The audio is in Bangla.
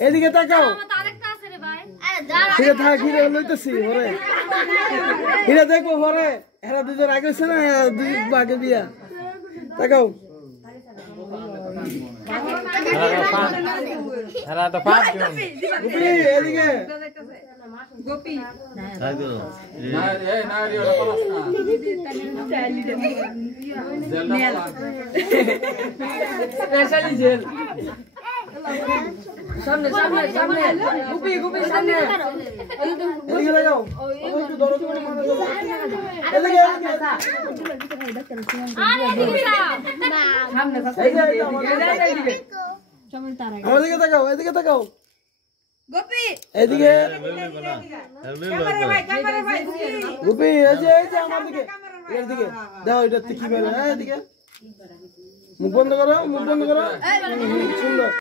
এদিকে তাকাও হিরে থাক হিরে লইতেছি পরে হিরে দেখবো পরে এরা দুজন আগে ছিল না দুই আগে বিয়া তাকাও এদিকে গোপী সামনে সামনে সামনে গুপি গুপি সামনে এদিকে লাগাও একটু দরদ করে মারো এদিকে আরে এদিকে সামনে এদিকে আমাদেরকে তাকাও এদিকে তাকাও গোপি এদিকে ক্যামেরা ভাই গোপি এই যে আমার দিকে এর দিকে দাও এটা কি বলে এদিকে মুখ বন্ধ করো সুন্দর